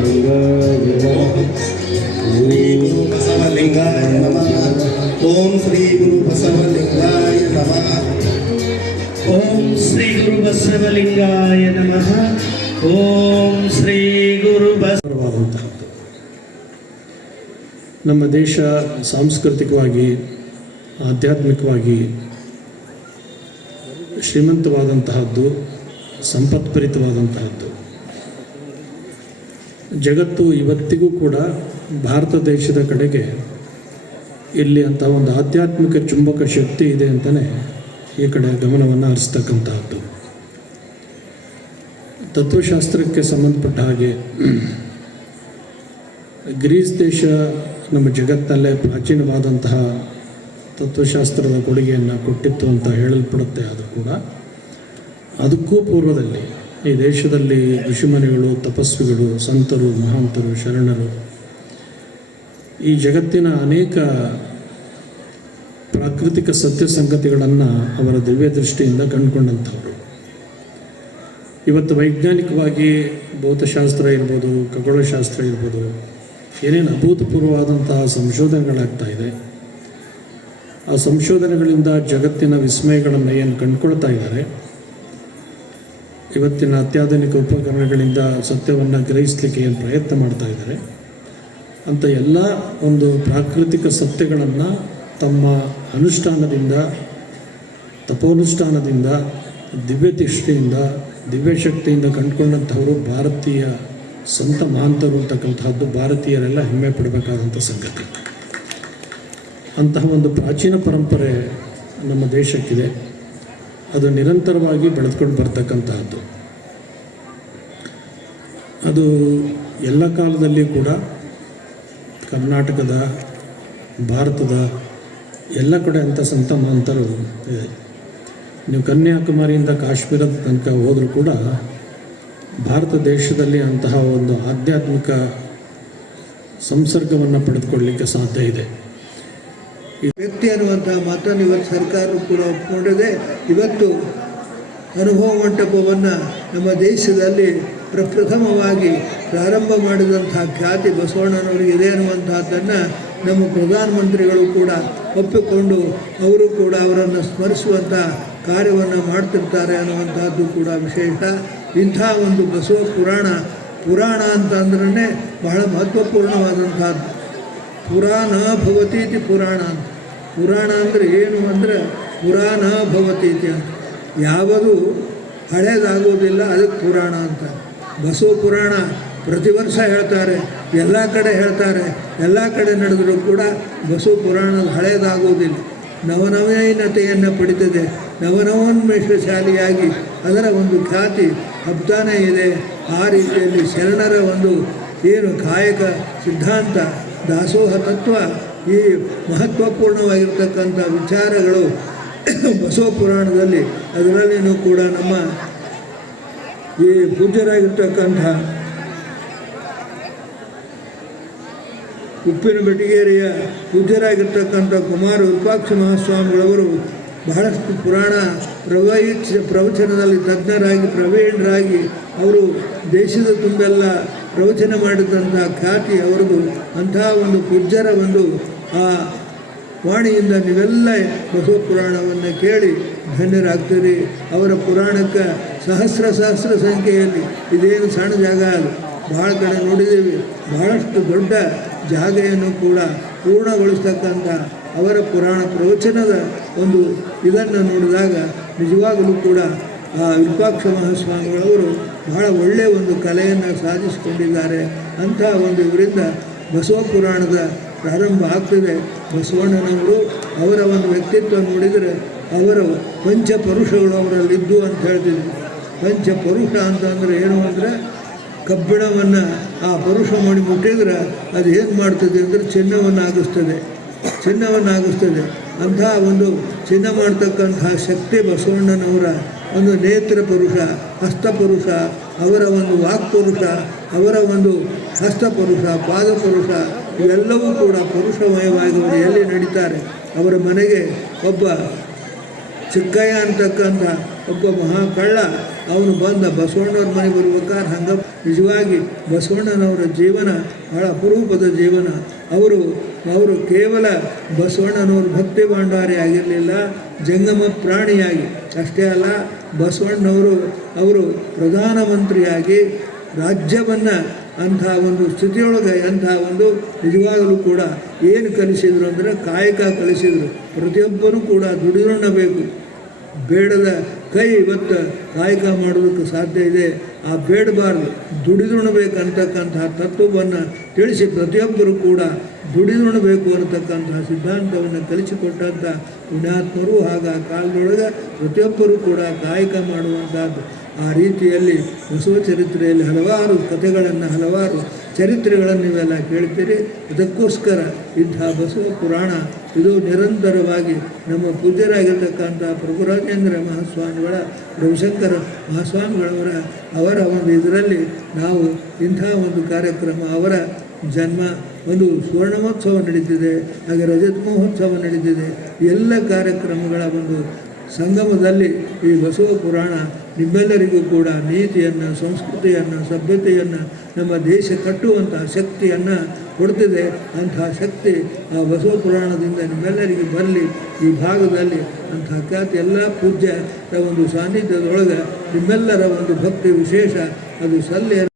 ಓಂ ಶ್ರೀ ಗುರು ಬಸವಲಿಂಗಾಯ ನಮಃ. ಓಂ ಶ್ರೀ ಗುರು ಬಸವಲಿಂಗಾಯ ನಮಃ. ಓಂ ಶ್ರೀ ಗುರು ಬಸವಾದಂತಹದ್ದು ನಮ್ಮ ದೇಶ ಸಾಂಸ್ಕೃತಿಕವಾಗಿ, ಆಧ್ಯಾತ್ಮಿಕವಾಗಿ ಶ್ರೀಮಂತವಾದಂತಹದ್ದು, ಸಂಪತ್ಪರಿತವಾದಂತಹದ್ದು. ಜಗತ್ತು ಇವತ್ತಿಗೂ ಕೂಡ ಭಾರತ ದೇಶದ ಕಡೆಗೆ ಇಲ್ಲಿ ಅಂತ ಒಂದು ಆಧ್ಯಾತ್ಮಿಕ ಚುಂಬಕ ಶಕ್ತಿ ಇದೆ ಅಂತಲೇ ಈ ಕಡೆ ಗಮನವನ್ನು ಹರಿಸ್ತಕ್ಕಂಥದ್ದು ತತ್ವಶಾಸ್ತ್ರಕ್ಕೆ ಸಂಬಂಧಪಟ್ಟ ಹಾಗೆ ಗ್ರೀಸ್ ದೇಶ ನಮ್ಮ ಜಗತ್ತಲ್ಲೇ ಪ್ರಾಚೀನವಾದಂತಹ ತತ್ವಶಾಸ್ತ್ರದ ಕೊಡುಗೆಯನ್ನು ಕೊಟ್ಟಿತ್ತು ಅಂತ ಹೇಳಲ್ಪಡುತ್ತೆ ಅದು ಕೂಡ. ಅದಕ್ಕೂ ಪೂರ್ವದಲ್ಲಿ ಈ ದೇಶದಲ್ಲಿ ಋಷಿಮುನಿಗಳು, ತಪಸ್ವಿಗಳು, ಸಂತರು, ಮಹಾಂತರು, ಶರಣರು. ಈ ಜಗತ್ತಿನ ಅನೇಕ ಪ್ರಾಕೃತಿಕ ಸತ್ಯ ಸಂಗತಿಗಳನ್ನು ಅವರ ದಿವ್ಯ ದೃಷ್ಟಿಯಿಂದ ಕಂಡುಕೊಂಡಂಥವರು. ಇವತ್ತು ವೈಜ್ಞಾನಿಕವಾಗಿ ಭೌತಶಾಸ್ತ್ರ ಇರ್ಬೋದು, ಖಗೋಳಶಾಸ್ತ್ರ ಇರ್ಬೋದು, ಏನೇನು ಅಭೂತಪೂರ್ವವಾದಂತಹ ಸಂಶೋಧನೆಗಳಾಗ್ತಾ ಇದೆ, ಆ ಸಂಶೋಧನೆಗಳಿಂದ ಜಗತ್ತಿನ ವಿಸ್ಮಯಗಳನ್ನು ಏನು ಕಂಡುಕೊಳ್ತಾ ಇದ್ದಾರೆ ಇವತ್ತಿನ ಅತ್ಯಾಧುನಿಕ ಉಪಕರಣಗಳಿಂದ ಸತ್ಯವನ್ನು ಗ್ರಹಿಸಲಿಕ್ಕೆ ಏನು ಪ್ರಯತ್ನ ಮಾಡ್ತಾ ಇದ್ದಾರೆ? ಅಂತ ಎಲ್ಲ ಒಂದು ಪ್ರಾಕೃತಿಕ ಸತ್ಯಗಳನ್ನು ತಮ್ಮ ಅನುಷ್ಠಾನದಿಂದ, ತಪೋನುಷ್ಠಾನದಿಂದ, ದಿವ್ಯ ದೃಷ್ಟಿಯಿಂದ ದಿವ್ಯ ಶಕ್ತಿಯಿಂದ ಕಂಡುಕೊಂಡಂಥವರು ಭಾರತೀಯ ಸಂತ ಮಹಾಂತರು ಅಂತಕ್ಕಂತಹದ್ದು ಭಾರತೀಯರೆಲ್ಲ ಹೆಮ್ಮೆ ಪಡಬೇಕಾದಂಥ ಸಂಗತಿ. ಅಂತಹ ಒಂದು ಪ್ರಾಚೀನ ಪರಂಪರೆ ನಮ್ಮ ದೇಶಕ್ಕಿದೆ. ಅದು ನಿರಂತರವಾಗಿ ಬೆಳೆದುಕೊಂಡು ಬರ್ತಕ್ಕಂತಹದ್ದು. ಅದು ಎಲ್ಲ ಕಾಲದಲ್ಲಿ ಕೂಡ ಕರ್ನಾಟಕದ, ಭಾರತದ ಎಲ್ಲ ಕಡೆ ಅಂಥ ಸಂತ ಮಹಂತರು ಇದೆ. ನೀವು ಕನ್ಯಾಕುಮಾರಿಯಿಂದ ಕಾಶ್ಮೀರದ ತನಕ ಹೋದರೂ ಕೂಡ ಭಾರತ ದೇಶದಲ್ಲಿ ಅಂತಹ ಒಂದು ಆಧ್ಯಾತ್ಮಿಕ ಸಂಸರ್ಗವನ್ನು ಪಡೆದುಕೊಳ್ಳಲಿಕ್ಕೆ ಸಾಧ್ಯ ಇದೆ. ವ್ಯಕ್ತಿ ಅನ್ನುವಂಥ ಮಾತನ್ನು ಇವತ್ತು ಸರ್ಕಾರ ಕೂಡ ಒಪ್ಪಿಕೊಂಡಿದೆ ಇವತ್ತು ಅನುಭವ ಮಂಟಪವನ್ನು ನಮ್ಮ ದೇಶದಲ್ಲಿ ಪ್ರಪ್ರಥಮವಾಗಿ ಪ್ರಾರಂಭ ಮಾಡಿದಂತಹ ಖ್ಯಾತಿ ಬಸವಣ್ಣನವರಿಗೆ ಇದೆ ಅನ್ನುವಂತಹದ್ದನ್ನು ನಮ್ಮ ಪ್ರಧಾನಮಂತ್ರಿಗಳು ಕೂಡ ಒಪ್ಪಿಕೊಂಡು ಅವರು ಕೂಡ ಅವರನ್ನು ಸ್ಮರಿಸುವಂಥ ಕಾರ್ಯವನ್ನು ಮಾಡ್ತಿರ್ತಾರೆ ಅನ್ನುವಂಥದ್ದು ಕೂಡ ವಿಶೇಷ. ಇಂಥ ಒಂದು ಬಸವ ಪುರಾಣ ಪುರಾಣ ಅಂತ ಅಂದ್ರೆ ಬಹಳ ಮಹತ್ವಪೂರ್ಣವಾದಂಥದ್ದು ಪುರಾಣ ಭವತಿ ಇತಿ ಪುರಾಣ ಪುರಾಣ ಅಂದರೆ ಏನು ಅಂದರೆ ಪುರಾಣ ಭವತಿ ಇತಿ ಅಂತ. ಯಾವುದು ಹಳೇದಾಗೋದಿಲ್ಲ, ಅದಕ್ಕೆ ಪುರಾಣ ಅಂತ. ಬಸವ ಪುರಾಣ ಪ್ರತಿ ವರ್ಷ ಹೇಳ್ತಾರೆ, ಎಲ್ಲ ಕಡೆ ಹೇಳ್ತಾರೆ, ಎಲ್ಲ ಕಡೆ ನಡೆದರೂ ಕೂಡ ಬಸವ ಪುರಾಣ ಹಳೇದಾಗುವುದಿಲ್ಲ ನವನವೀನತೆಯನ್ನು ಪಡಿತದೆ. ನವನವೋನ್ಮೇಷಶಾಲಿಯಾಗಿ ಅದರ ಒಂದು ಖ್ಯಾತಿ ಹಬ್ತಾನೇ ಇದೆ. ಆ ರೀತಿಯಲ್ಲಿ ಶರಣರ ಒಂದು ಏನು ಕಾಯಕ ಸಿದ್ಧಾಂತ ದಾಸೋಹ ತತ್ವ ಈ ಮಹತ್ವಪೂರ್ಣವಾಗಿರ್ತಕ್ಕಂಥ ವಿಚಾರಗಳು ಬಸವ ಪುರಾಣದಲ್ಲಿ ಅದರಲ್ಲಿಯೂ ಕೂಡ ನಮ್ಮ ಈ ಪೂಜ್ಯರಾಗಿರ್ತಕ್ಕಂಥ ಉಪ್ಪಿನ ಬೆಟಗೇರಿಯ ಪೂಜ್ಯರಾಗಿರ್ತಕ್ಕಂಥ ಕುಮಾರ ವಿಪಾಕ್ಷ ಮಹಾಸ್ವಾಮಿಗಳವರು ಬಹಳಷ್ಟು ಪುರಾಣ ಪ್ರವಚ ಪ್ರವಚನದಲ್ಲಿ ತಜ್ಞರಾಗಿ ಪ್ರವೀಣರಾಗಿ ಅವರು ದೇಶದ ತುಂಬೆಲ್ಲ ಪ್ರವಚನ ಮಾಡಿದಂಥ ಖ್ಯಾತಿ ಅವರದು ಅಂತಹ ಒಂದು ಪೂಜ್ಯರ ಒಂದು ಆ ವಾಣಿಯಿಂದ ನೀವೆಲ್ಲ ಬಸವ ಪುರಾಣವನ್ನು ಕೇಳಿ ಧನ್ಯರಾಗ್ತೀರಿ. ಅವರ ಪುರಾಣಕ್ಕೆ ಸಹಸ್ರ ಸಹಸ್ರ ಸಂಖ್ಯೆಯಲ್ಲಿ ಇದೇನು ಸಣ್ಣ ಜಾಗ ಅದು ಭಾಳ ಕಡೆ ನೋಡಿದ್ದೀವಿ. ಬಹಳಷ್ಟು ದೊಡ್ಡ ಜಾಗೆಯನ್ನು ಕೂಡ ಪೂರ್ಣಗೊಳಿಸ್ತಕ್ಕಂಥ ಅವರ ಪುರಾಣ ಪ್ರವಚನದ ಒಂದು ಇದನ್ನು ನೋಡಿದಾಗ ನಿಜವಾಗಲೂ ಕೂಡ ಆ ವಿರೂಪಾಕ್ಷ ಮಹಾಸ್ವಾಮಿಗಳವರು ಬಹಳ ಒಳ್ಳೆಯ ಒಂದು ಕಲೆಯನ್ನು ಸಾಧಿಸಿಕೊಂಡಿದ್ದಾರೆ. ಅಂಥ ಒಂದು ಇವರಿಂದ ಬಸವ ಪುರಾಣದ ಪ್ರಾರಂಭ ಆಗ್ತದೆ. ಬಸವಣ್ಣನವರು ಅವರ ಒಂದು ವ್ಯಕ್ತಿತ್ವ ನೋಡಿದರೆ ಅವರು ಪಂಚಪರುಷಗಳು ಅವರಲ್ಲಿದ್ದು ಅಂತ ಹೇಳ್ತಿದ್ವಿ ಪಂಚಪರುಷ ಅಂತಂದರೆ ಏನು ಅಂದರೆ ಕಬ್ಬಿಣವನ್ನು ಆ ಪರುಷ ಮಾಡಿ ಮುಟ್ಟಿದ್ರೆ ಅದು ಏನು ಮಾಡ್ತದೆ ಅಂದರೆ ಚಿನ್ನವನ್ನು ಆಗಿಸ್ತದೆ ಚಿನ್ನವನ್ನು ಆಗಿಸ್ತದೆ ಅಂತಹ ಒಂದು ಚಿನ್ನ ಮಾಡ್ತಕ್ಕಂತಹ ಶಕ್ತಿ ಬಸವಣ್ಣನವರ ಒಂದು ನೇತ್ರ ಪುರುಷ ಹಸ್ತಪುರುಷ ಅವರ ಒಂದು ವಾಕ್ಪುರುಷ ಅವರ ಒಂದು ಹಸ್ತಪುರುಷ ಪಾದಪುರುಷ ಇವೆಲ್ಲವೂ ಕೂಡ ಪುರುಷಮಯವಾಗಿ ಎಲ್ಲಿ ನಡೀತಾರೆ? ಅವರ ಮನೆಗೆ ಒಬ್ಬ ಚಿಕ್ಕಯ್ಯ ಅಂತಕ್ಕಂಥ ಒಬ್ಬ ಮಹಾ ಕಳ್ಳ ಅವನು ಬಂದ ಬಸವಣ್ಣವ್ರ ಮನೆಗೆ ಬರ್ಬೇಕಾದ್ರೆ ಹಂಗೆ. ನಿಜವಾಗಿ ಬಸವಣ್ಣನವರ ಜೀವನ ಬಹಳ ಅಪರೂಪದ ಜೀವನ. ಅವರು ಅವರು ಕೇವಲ ಬಸವಣ್ಣನವರು ಭಕ್ತಿ ಭಂಡಾರಿ ಆಗಿರಲಿಲ್ಲ, ಜಂಗಮ ಪ್ರಾಣಿಯಾಗಿ. ಅಷ್ಟೇ ಅಲ್ಲ, ಬಸವಣ್ಣನವರು ಅವರು ಪ್ರಧಾನಮಂತ್ರಿಯಾಗಿ ರಾಜ್ಯವನ್ನು ಅಂಥ ಒಂದು ಸ್ಥಿತಿಯೊಳಗೆ ಅಂಥ ಒಂದು ನಿಜವಾಗಲೂ ಕೂಡ ಏನು ಕಲಿಸಿದರು ಅಂದರೆ ಕಾಯಕ ಕಲಿಸಿದರು. ಪ್ರತಿಯೊಬ್ಬರೂ ಕೂಡ ದುಡಿದುಣ್ಣಬೇಕು ಬೇಡದ ಕೈ ಇವತ್ತು ಕಾಯಕ ಮಾಡೋದಕ್ಕೆ ಸಾಧ್ಯ ಇದೆ. ಆ ಬೇಡಬಾರ್ದು. ದುಡಿದುಣಬೇಕಂತಕ್ಕಂತಹ ತತ್ವವನ್ನು ತಿಳಿಸಿ ಪ್ರತಿಯೊಬ್ಬರು ಕೂಡ ದುಡಿದುಣಬೇಕು ಅನ್ನತಕ್ಕಂತಹ ಸಿದ್ಧಾಂತವನ್ನು ಕಲಿಸಿಕೊಟ್ಟಂಥ ಪುಣ್ಯಾತ್ಮರು ಹಾಗೂ ಆ ಕಾಲದೊಳಗೆ ಪ್ರತಿಯೊಬ್ಬರು ಕೂಡ ಕಾಯಕ ಮಾಡುವಂಥದ್ದು ಆ ರೀತಿಯಲ್ಲಿ ಬಸವ ಚರಿತ್ರೆಯಲ್ಲಿ ಹಲವಾರು ಕಥೆಗಳನ್ನು, ಹಲವಾರು ಚರಿತ್ರೆಗಳನ್ನು ನೀವೆಲ್ಲ ಕೇಳ್ತೀರಿ. ಅದಕ್ಕೋಸ್ಕರ ಇಂಥ ಬಸವ ಪುರಾಣ ಇದು ನಿರಂತರವಾಗಿ ನಮ್ಮ ಪೂಜ್ಯರಾಗಿರ್ತಕ್ಕಂಥ ಪ್ರಭುರಾಜೇಂದ್ರ ಮಹಾಸ್ವಾಮಿಗಳ ರವಿಶಂಕರ ಮಹಾಸ್ವಾಮಿಗಳವರ, ಅವರ ಒಂದು ಇದರಲ್ಲಿ ನಾವು ಇಂಥ ಒಂದು ಕಾರ್ಯಕ್ರಮ, ಅವರ ಜನ್ಮ, ಒಂದು ಸುವರ್ಣಮಹೋತ್ಸವ ನಡೀತಿದೆ, ಹಾಗೆ ರಜತ ಮಹೋತ್ಸವ ನಡೀತಿದೆ. ಎಲ್ಲ ಕಾರ್ಯಕ್ರಮಗಳ ಒಂದು ಸಂಗಮದಲ್ಲಿ ಈ ಬಸವ ಪುರಾಣ ನಿಮ್ಮೆಲ್ಲರಿಗೂ ಕೂಡ ನೀತಿಯನ್ನು, ಸಂಸ್ಕೃತಿಯನ್ನು, ಸಭ್ಯತೆಯನ್ನು, ನಮ್ಮ ದೇಶ ಕಟ್ಟುವಂತಹ ಶಕ್ತಿಯನ್ನು ಕೊಡ್ತಿದೆ. ಅಂತಹ ಶಕ್ತಿ ಆ ಬಸವ ಪುರಾಣದಿಂದ ನಿಮ್ಮೆಲ್ಲರಿಗೂ ಬರಲಿ. ಈ ಭಾಗದಲ್ಲಿ ಅಂತಹ ಖ್ಯಾತಿ ಎಲ್ಲ ಪೂಜ್ಯ ಒಂದು ಸಾನ್ನಿಧ್ಯದೊಳಗೆ ನಿಮ್ಮೆಲ್ಲರ ಒಂದು ಭಕ್ತಿ ವಿಶೇಷ. ಅದು ಸಲ್ಲೆ